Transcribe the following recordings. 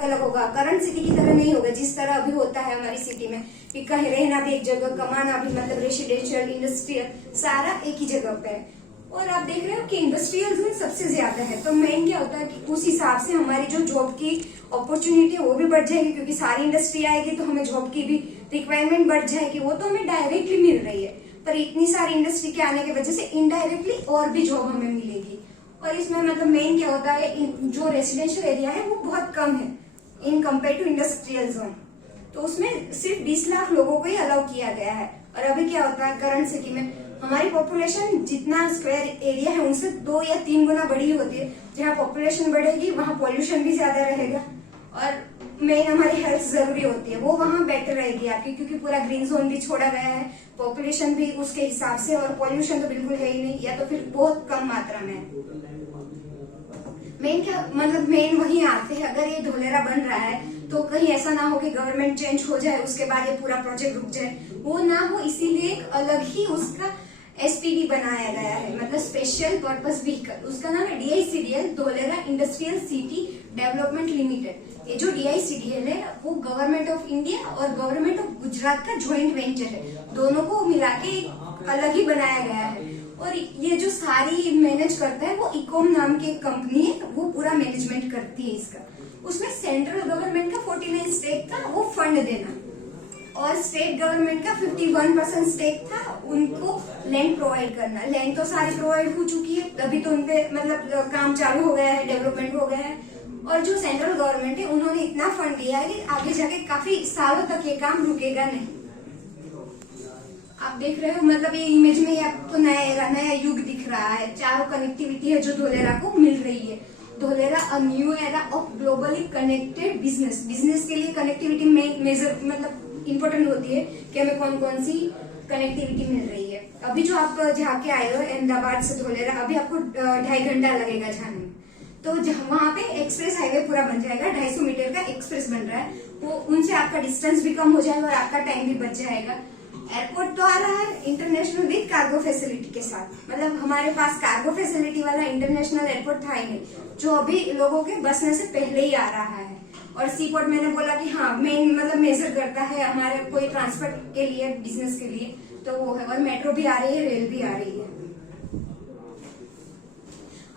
अलग होगा, current city की तरह नहीं होगा जिस तरह अभी होता है हमारी सिटी में कि कहीं रहना भी एक जगह, कमाना भी, मतलब रेसिडेंशियल, इंडस्ट्रियल सारा एक ही जगह पे है। और आप देख रहे हो कि इंडस्ट्रियल जोन सबसे ज्यादा है, तो मेन क्या होता है कि उस हिसाब से हमारी जो जॉब की अपॉर्चुनिटी है वो भी बढ़ जाएगी, क्योंकि सारी इंडस्ट्री आएगी तो हमें जॉब की भी रिक्वायरमेंट बढ़ जाएगी। वो तो हमें डायरेक्टली मिल रही है, पर इतनी सारी इंडस्ट्री के आने की वजह से इनडायरेक्टली और भी जॉब हमें मिलेगी। और इसमें मतलब मेन क्या होता है, जो रेसिडेंशियल एरिया है वो बहुत कम है in compare to industrial zone, तो उसमें सिर्फ 20 लाख लोगों को ही अलाउ किया गया है। और अभी क्या होता है, करंट सिटी में हमारी पॉपुलेशन जितना स्क्वायर एरिया है उनसे 2 या 3 गुना बड़ी होती है। जहाँ पॉपुलेशन बढ़ेगी वहाँ पॉल्यूशन भी ज्यादा रहेगा, और मेन हमारी हेल्थ जरूरी होती है वो वहाँ बेटर रहेगी आपकी, क्योंकि पूरा ग्रीन जोन भी छोड़ा गया है, पॉपुलेशन भी उसके हिसाब से, और पॉल्यूशन तो बिल्कुल है ही नहीं, या तो फिर बहुत कम मात्रा में। मेन क्या मतलब मेन वही आते हैं, अगर ये धोलेरा बन रहा है तो कहीं ऐसा ना हो कि गवर्नमेंट चेंज हो जाए उसके बाद ये पूरा प्रोजेक्ट रुक जाए, वो ना हो, इसीलिए एक अलग ही उसका एसपीवी बनाया गया है, मतलब स्पेशल पर्पस व्हीकल। उसका नाम है DICDL, Dholera industrial city development limited. ये जो DICDL है वो गवर्नमेंट ऑफ इंडिया और गवर्नमेंट ऑफ गुजरात का ज्वाइंट वेंचर है, दोनों को मिला के एक अलग ही बनाया गया है। और ये जो सारी मैनेज करता है वो इकोम नाम की एक कंपनी है, वो पूरा मैनेजमेंट करती है इसका। उसमें सेंट्रल गवर्नमेंट का 49 स्टेक था वो फंड देना, और स्टेट गवर्नमेंट का 51% स्टेक था उनको लैंड प्रोवाइड करना। लैंड तो सारी प्रोवाइड हो चुकी है, तभी तो उनपे मतलब काम चालू हो गया है, डेवलपमेंट हो गया है। और जो सेंट्रल गवर्नमेंट है उन्होंने इतना फंड दिया है कि आगे जाके काफी सालों तक ये काम रुकेगा नहीं। आप देख रहे हो मतलब ये इमेज में आपको नया युग दिख रहा है, चारों कनेक्टिविटी है जो धोलेरा को मिल रही है। Dholera a new era of globally connected business. Business के लिए कनेक्टिविटी मेजर मतलब इम्पोर्टेंट होती है कि हमें कौन कौन सी कनेक्टिविटी मिल रही है। अभी जो आप जहाँ के आए हो अहमदाबाद से धोलेरा, अभी आपको 2.5 घंटा लगेगा जाने में, तो वहाँ पे एक्सप्रेस हाईवे पूरा बन जाएगा, 250 मीटर का एक्सप्रेस बन रहा है, वो उनसे आपका डिस्टेंस भी कम हो जाएगा और आपका टाइम भी बच जाएगा। एयरपोर्ट तो आ रहा है इंटरनेशनल विद कार्गो फैसिलिटी के साथ, मतलब हमारे पास कार्गो फैसिलिटी वाला इंटरनेशनल एयरपोर्ट था ही नहीं, जो अभी लोगों के बसने से पहले ही आ रहा है। और सी पोर्ट मैंने बोला कि हाँ मेन मतलब मेजर करता है हमारे कोई ट्रांसपोर्ट के लिए, बिजनेस के लिए, तो वो है। और मेट्रो भी आ रही है, रेल भी आ रही है।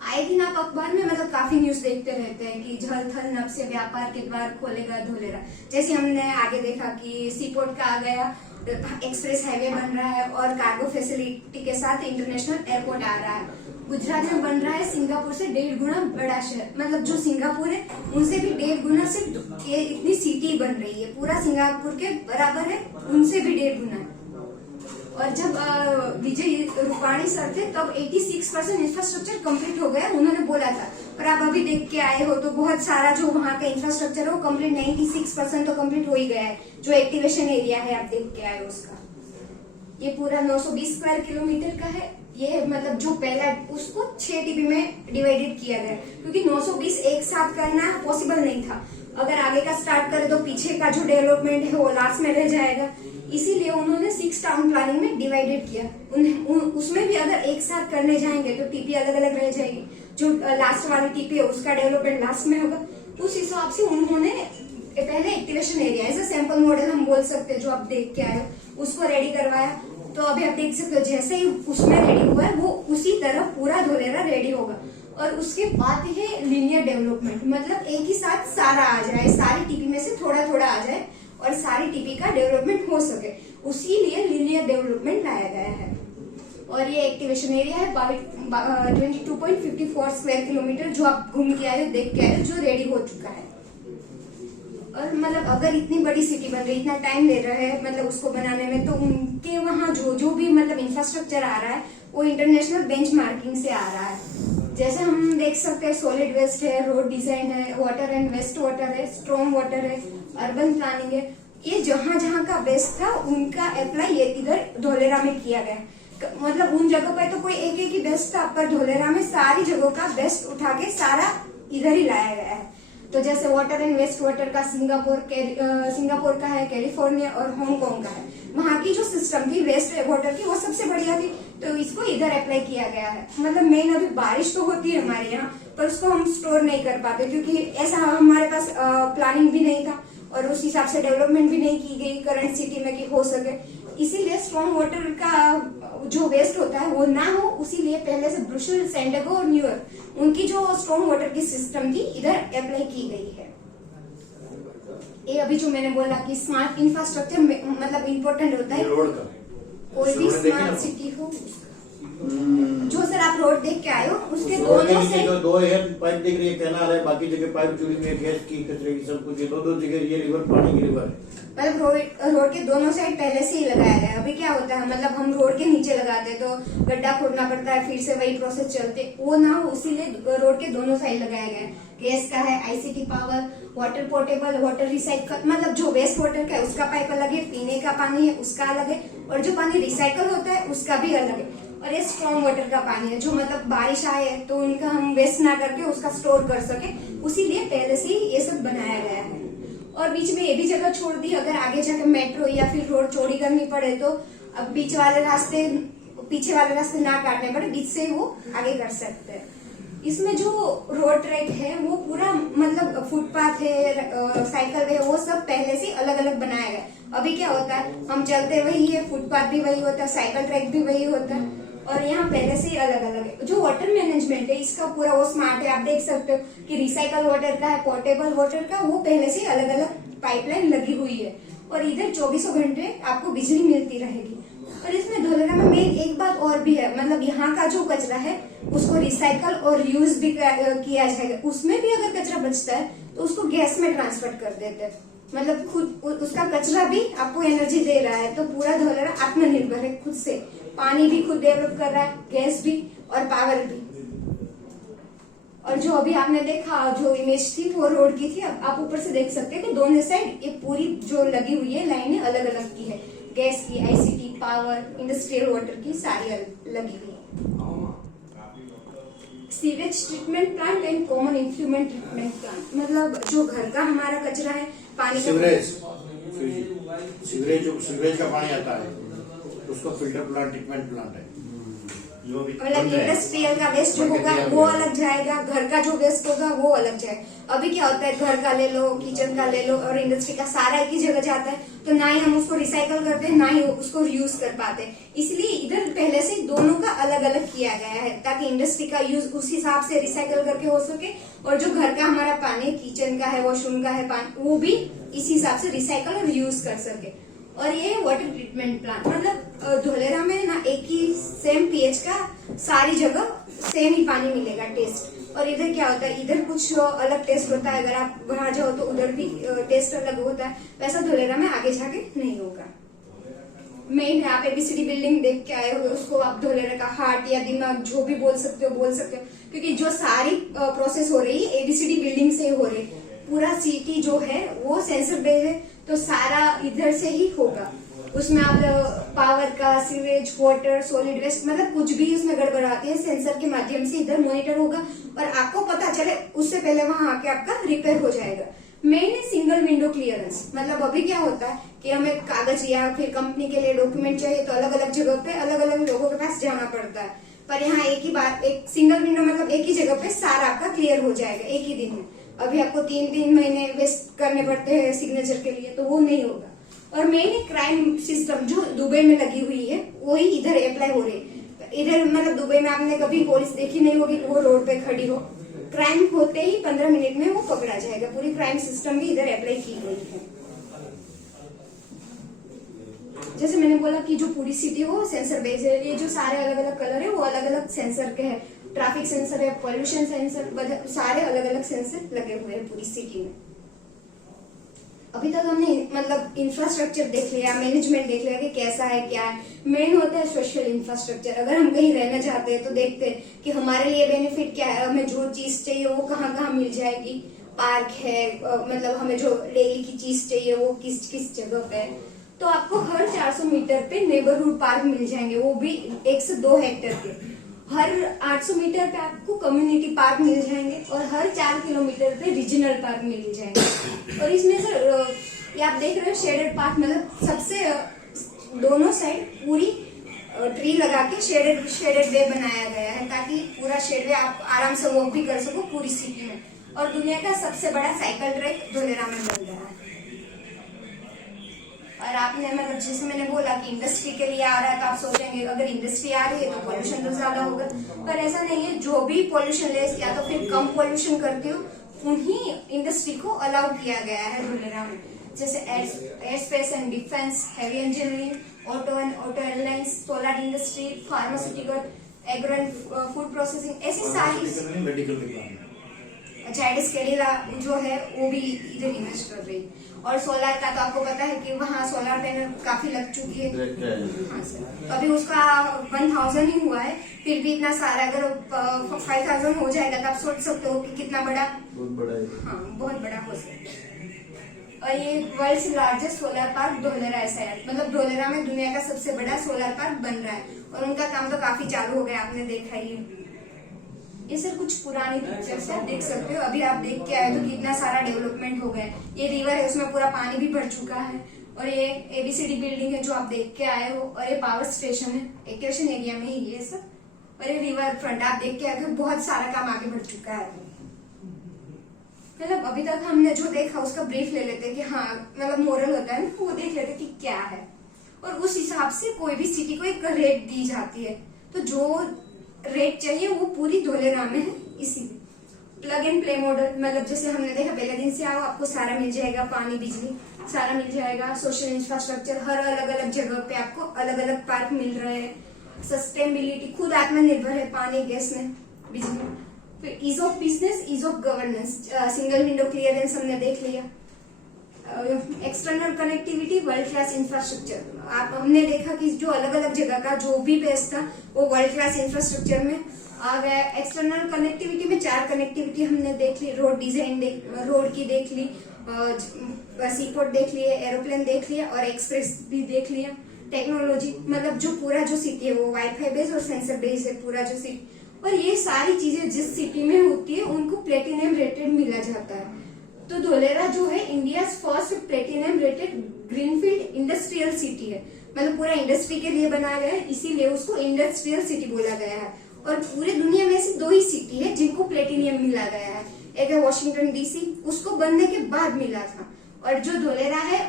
आए दिन आप अखबार में मतलब काफी न्यूज देखते रहते हैं कि जल थल नभ से व्यापार के द्वार खोलेगा धोलेरा। जैसे हमने आगे देखा कि सी पोर्ट का आ गया, एक्सप्रेस हाईवे बन रहा है और कार्गो फैसिलिटी के साथ इंटरनेशनल एयरपोर्ट आ रहा है। गुजरात में बन रहा है सिंगापुर से 1.5 गुना बड़ा शहर, मतलब जो सिंगापुर है उनसे भी 1.5 गुना से इतनी सिटी बन रही है, पूरा सिंगापुर के बराबर है, उनसे भी 1.5 गुना है। और जब विजय रूपाणी सर थे तब 86% इंफ्रास्ट्रक्चर कंप्लीट हो गया उन्होंने बोला था, पर आप अभी देख के आए हो तो बहुत सारा जो वहाँ का इंफ्रास्ट्रक्चर है वो कंप्लीट 96% तो कंप्लीट हो ही गया है। जो एक्टिवेशन एरिया है आप देख के आए हो उसका, ये पूरा 920 स्क्वायर किलोमीटर का है। ये मतलब जो पहला उसको 6 टीपी में डिवाइडेड किया गया, क्योंकि 920 एक साथ करना पॉसिबल नहीं था। अगर आगे का स्टार्ट करे तो पीछे का जो डेवलपमेंट है वो लास्ट में रह जाएगा, इसीलिए उन्होंने 6 टाउन प्लानिंग में डिवाइडेड किया। उसमें भी अगर एक साथ करने जाएंगे तो टीपी अलग अलग रह जाएगी, जो लास्ट वाली टीपी है उसका डेवलपमेंट लास्ट में होगा। उस हिसाब से उन्होंने पहले activation area as a sample model हम बोल सकते हैं, जो आप देख के आए हो उसको रेडी करवाया। तो अभी आप देख सकते हो जैसे ही उसमें रेडी हुआ है वो उसी तरह पूरा धोलेरा रेडी होगा। और उसके बाद है लीनियर डेवलपमेंट, मतलब एक ही साथ सारा आ जाए, सारी टीपी में से थोड़ा थोड़ा आ जाए और सारी टीपी का डेवलपमेंट हो सके, उसी लिए लीनियर डेवलपमेंट लाया गया है। और ये एक्टिवेशन एरिया है 22.54 स्क्वायर किलोमीटर, जो आप घूम के आए हो, देख के आए हो, जो रेडी हो चुका है। और मतलब अगर इतनी बड़ी सिटी बन रही, इतना टाइम ले रहा है मतलब उसको बनाने में, तो उनके वहाँ जो भी मतलब इंफ्रास्ट्रक्चर आ रहा है वो इंटरनेशनल बेंचमार्किंग से आ रहा है। जैसे हम देख सकते हैं सॉलिड वेस्ट है, रोड डिजाइन है, वाटर एंड वेस्ट वाटर है, स्ट्रॉन्ग वाटर है, अर्बन प्लानिंग है, ये जहाँ जहाँ का बेस्ट था उनका अप्लाई ये इधर धोलेरा में किया गया। मतलब उन जगह पर तो कोई एक ही बेस्ट था, पर धोलेरा में सारी जगहों का बेस्ट उठा के सारा इधर ही लाया गया है। तो जैसे वाटर एंड वेस्ट वाटर का सिंगापुर का है, कैलिफोर्निया और हांगकांग का है। वहाँ की जो सिस्टम थी वेस्ट वाटर की वो सबसे बढ़िया थी, तो इसको इधर अप्लाई किया गया है। मतलब मेन अभी बारिश तो होती है हमारे यहाँ, पर उसको हम स्टोर नहीं कर पाते क्योंकि ऐसा हमारे पास प्लानिंग भी नहीं था और उस हिसाब से डेवलपमेंट भी नहीं की गई करंट सिटी में कि हो सके। इसीलिए स्ट्रॉन्ग वाटर का जो वेस्ट होता है वो ना हो, इसीलिए पहले से ब्रुसेल, सैन डिएगो और न्यूयॉर्क उनकी जो स्ट्रॉन्ग वाटर की सिस्टम थी इधर अप्लाई की गई है। ये अभी जो मैंने बोला कि स्मार्ट इंफ्रास्ट्रक्चर मतलब इम्पोर्टेंट होता है, कोई भी स्मार्ट सिटी हो। जो सर आप रोड देख के आए हो उसके दोनों से जो दो है पाइप दिख रही है, कैनाल है, बाकी जगह पाइप जुड़ी हुई है, गैस की, कचरे की, सब कुछ है। दो जगह ये रिवर, पानी की रिवर है। मतलब रोड के दोनों साइड पहले से ही लगाया गया है। अभी क्या होता है, मतलब हम रोड के नीचे लगाते हैं तो गड्ढा खोदना पड़ता है, फिर से वही प्रोसेस चलते, वो ना हो इसीलिए रोड के दोनों साइड लगाया गया है। गैस का है, ICT power, water portable, water recycle, मतलब जो वेस्ट वाटर का है उसका पाइप अलग है, पीने का पानी है उसका अलग है, और जो पानी रिसाइकल होता है उसका भी अलग है। और ये स्ट्रॉन्ग वाटर का पानी है जो मतलब बारिश आए तो उनका हम वेस्ट ना करके उसका स्टोर कर सके, उसीलिए पहले से ही ये सब बनाया गया है। और बीच में ये भी जगह छोड़ दी, अगर आगे जाकर मेट्रो या फिर रोड चौड़ी करनी पड़े तो अब पीछे वाले रास्ते ना काटने पड़े, बीच से ही वो आगे कर सकते हैं। इसमें जो रोड ट्रैक है वो पूरा मतलब फुटपाथ है, साइकिल वे, वो सब पहले से अलग अलग बनाया गया। अभी क्या होता है, हम चलते वही है, फुटपाथ भी वही होता है, साइकिल ट्रैक भी वही होता है, और यहाँ पहले से ही अलग अलग है। जो वाटर मैनेजमेंट है इसका पूरा वो स्मार्ट है, आप देख सकते हो कि रिसाइकल वाटर का है, पोर्टेबल वाटर का, वो पहले से अलग अलग पाइपलाइन लगी हुई है, और इधर 24 घंटे आपको बिजली मिलती रहेगी। और इसमें धोलेरा में मेन एक बात और भी है, मतलब यहाँ का जो कचरा है उसको रिसाइकल और यूज भी किया जाएगा। उसमें भी अगर कचरा बचता है तो उसको गैस में ट्रांसफर कर देते हैं, मतलब खुद उसका कचरा भी आपको एनर्जी दे रहा है। तो पूरा धोलेरा आत्मनिर्भर है, खुद से पानी भी खुद डेवलप कर रहा है, गैस भी और पावर भी। और जो अभी आपने देखा जो इमेज थी वो रोड की थी, अब आप ऊपर से देख सकते हैं कि दोनों साइड ये पूरी जो लगी हुई है लाइनें अलग अलग की है, गैस की, आईसीटी, पावर, इंडस्ट्रियल वाटर की सारी लगी हुई है। Sewage treatment plant and common influential treatment plant, मतलब जो घर का हमारा कचरा है, पानी का सीवरेज का पानी आता है उसको फिल्टर प्लांट, ट्रीटमेंट प्लांट है। मतलब इंडस्ट्रियल का वेस्ट जो होगा वो अलग जाएगा, घर का जो वेस्ट होगा वो अलग जाएगा। अभी क्या होता है, घर का ले लो, किचन का ले लो, और इंडस्ट्री का सारा एक ही जगह जाता है, तो ना ही हम उसको रिसाइकल करते हैं ना ही उसको रीयूज कर पाते। इसलिए इधर पहले से दोनों का अलग अलग किया गया है ताकि इंडस्ट्री का यूज उस हिसाब से रिसाइकल करके हो सके, और जो घर का हमारा पानी, किचन का है, वॉशरूम का है पानी, वो भी इस हिसाब से रिसाइकल और रीयूज कर सके। और ये वाटर ट्रीटमेंट प्लांट, मतलब धोलेरा में ना एक ही सेम पीएच का सारी जगह सेम ही पानी मिलेगा टेस्ट। और इधर क्या होता है, इधर कुछ अलग टेस्ट होता है, अगर आप वहां जाओ तो उधर भी टेस्ट अलग होता है, वैसा धोलेरा में आगे जाके नहीं होगा। मेन है, आप एबीसीडी बिल्डिंग देख के आए हो, उसको आप धोलेरा का हार्ट या दिमाग जो भी बोल सकते हो, क्योंकि जो सारी प्रोसेस हो रही है एबीसीडी बिल्डिंग से हो रही है। पूरा सिटी जो है वो सेंसर बेस्ड है, तो सारा इधर से ही होगा। उसमें आप पावर का, सीवेज, वाटर, सॉलिड वेस्ट, मतलब कुछ भी उसमें गड़बड़ आती है सेंसर के माध्यम से इधर मॉनिटर होगा, और आपको पता चले उससे पहले वहां आके आपका रिपेयर हो जाएगा। मेन है सिंगल विंडो क्लियरेंस, मतलब अभी क्या होता है कि हमें कागज या फिर कंपनी के लिए डॉक्यूमेंट चाहिए तो अलग अलग जगह पे अलग अलग लोगों के पास जाना पड़ता है, पर यहाँ एक ही बात, एक सिंगल विंडो, मतलब एक ही जगह पे सारा आपका क्लियर हो जाएगा एक ही दिन में। अभी आपको 3-3 महीने वेस्ट करने पड़ते हैं सिग्नेचर के लिए, तो वो नहीं होगा। और मेन क्राइम सिस्टम जो दुबई में लगी हुई है वही इधर अप्लाई हो रही है। इधर मतलब दुबई में आपने कभी पुलिस देखी नहीं होगी कि वो रोड पे खड़ी हो, क्राइम होते ही 15 मिनट में वो पकड़ा जाएगा। पूरी क्राइम सिस्टम भी इधर अप्लाई की गई है। जैसे मैंने बोला कि जो पूरी सिटी हो सेंसर बेस्ड है, ये जो सारे अलग अलग कलर है वो अलग अलग सेंसर के हैं, ट्रैफिक सेंसर है, पॉल्यूशन सेंसर, सारे अलग अलग सेंसर लगे हुए हैं पूरी सिटी में। अभी तक हमने मतलब इंफ्रास्ट्रक्चर देख लिया, मैनेजमेंट देख लिया कि कैसा है क्या है। मेन होता है सोशल इंफ्रास्ट्रक्चर। अगर हम कहीं रहना चाहते हैं तो देखते हैं कि हमारे लिए बेनिफिट क्या है, हमें जो चीज चाहिए वो कहाँ कहाँ मिल जाएगी। पार्क है, मतलब हमें जो डेली की चीज चाहिए वो किस किस जगह पे है। तो आपको हर 400 मीटर पे नेबरहुड पार्क मिल जाएंगे, वो भी 1 से 2 हेक्टेयर के। हर 800 मीटर पे आपको कम्युनिटी पार्क मिल जाएंगे और हर 4 किलोमीटर पे रीजनल पार्क मिल जाएंगे। और इसमें सर ये आप देख रहे हो शेडेड पार्क, मतलब सबसे दोनों साइड पूरी ट्री लगा के शेडेड वे बनाया गया है, ताकि पूरा शेड वे आप आराम से वॉक भी कर सको पूरी सिटी में। और दुनिया का सबसे बड़ा साइकिल ट्रैक धोलेरा में बन रहा है। और आपने मतलब जैसे मैंने बोला कि इंडस्ट्री के लिए आ रहा है, तो आप सोचेंगे अगर इंडस्ट्री आ रही है तो पोल्यूशन तो ज्यादा होगा, पर ऐसा नहीं है। जो भी पोल्यूशन लेस या तो फिर कम पोल्यूशन करती हो उन्हीं इंडस्ट्री को अलाउ किया गया है धोलेरा में, जैसे air space and defence, heavy engineering, auto and auto airlines, solar industry, pharmaceutical, agro and food processing, ऐसी सारी। मेडिकल जाइडस केडिला जो है वो भी इधर इन्वेस्ट कर रही है। और सोलर का तो आपको पता है कि वहाँ सोलर पैनल काफी लग चुकी है। हाँ सर, अभी उसका 1000 ही हुआ है, फिर भी इतना सारा, अगर 5000 हो जाएगा तो आप सोच सकते हो कि कितना बड़ा, बहुत बड़ा है। हाँ बहुत बड़ा हो सकता है। और ये world largest solar park Dholera ऐसा है, मतलब धोलेरा में दुनिया का सबसे बड़ा सोलर पार्क बन रहा है और उनका काम तो काफी चालू हो गया, आपने देखा ही है। ये सर कुछ पुरानी पिक्चर्स आप देख सकते हो, अभी आप देख के आए तो कितना सारा डेवलपमेंट हो गया है। ये रिवर है, उसमें पूरा पानी भी भर चुका है। और ये ABCD बिल्डिंग है जो आप देख के आए हो, और ये पावर स्टेशन है, एक्वेशन एरिया में ही है सर। और ये रिवर फ्रंट आप देख के आए हो, बहुत सारा काम आगे बढ़ चुका है। मतलब अभी तक हमने जो देखा उसका ब्रीफ ले लेते कि हाँ, मतलब मोरल होता है ना, वो देख लेते कि क्या है, और उस हिसाब से कोई भी सिटी को एक रेट दी जाती है। तो जो रेट चाहिए वो पूरी धोलेरा में है। इसीलिए प्लग एंड प्ले मॉडल, मतलब जैसे हमने देखा पहले दिन से आओ आपको सारा मिल जाएगा, पानी बिजली सारा मिल जाएगा। सोशल इंफ्रास्ट्रक्चर, हर अलग अलग जगह पे आपको अलग अलग पार्क मिल रहे हैं। सस्टेनेबिलिटी, खुद आत्मनिर्भर है पानी गैस में, बिजली। फिर ease of business, ease of governance, single window clearance हमने देख लिया। External connectivity, world class infrastructure, आप हमने देखा कि जो अलग अलग जगह का जो भी बेस था वो वर्ल्ड क्लास इंफ्रास्ट्रक्चर में आ गया। एक्सटर्नल कनेक्टिविटी में 4 कनेक्टिविटी हमने देख ली, रोड डिजाइन रोड की देख ली, सीपोर्ट देख लिए, एरोप्लेन देख लिया और एक्सप्रेस भी देख लिया। टेक्नोलॉजी, मतलब जो पूरा जो सिटी है वो वाईफाई बेस्ड और सेंसर बेस्ड है पूरा जो सिटी, और ये सारी चीजें जिस सिटी में होती है उनको प्लेटिनियम रेटेड मिला जाता है। तो धोलेरा जो है India first platinum rated greenfield industrial city है, मतलब पूरा इंडस्ट्री के लिए बनाया गया है, इसीलिए उसको इंडस्ट्रियल सिटी बोला गया है। और पूरे दुनिया में से 2 ही सिटी है जिनको प्लेटिनियम मिला गया है, एक है वॉशिंगटन DC, उसको बनने के बाद मिला था, और जो धोलेरा है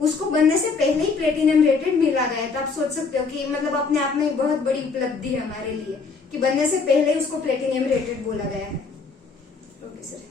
उसको बनने से पहले ही प्लेटिनियम रेटेड मिला गया है। तो आप सोच सकते हो कि मतलब अपने आप में बहुत बड़ी उपलब्धि है हमारे लिए कि बनने से पहले ही उसको प्लेटिनियम रेटेड बोला गया है। Okay sir.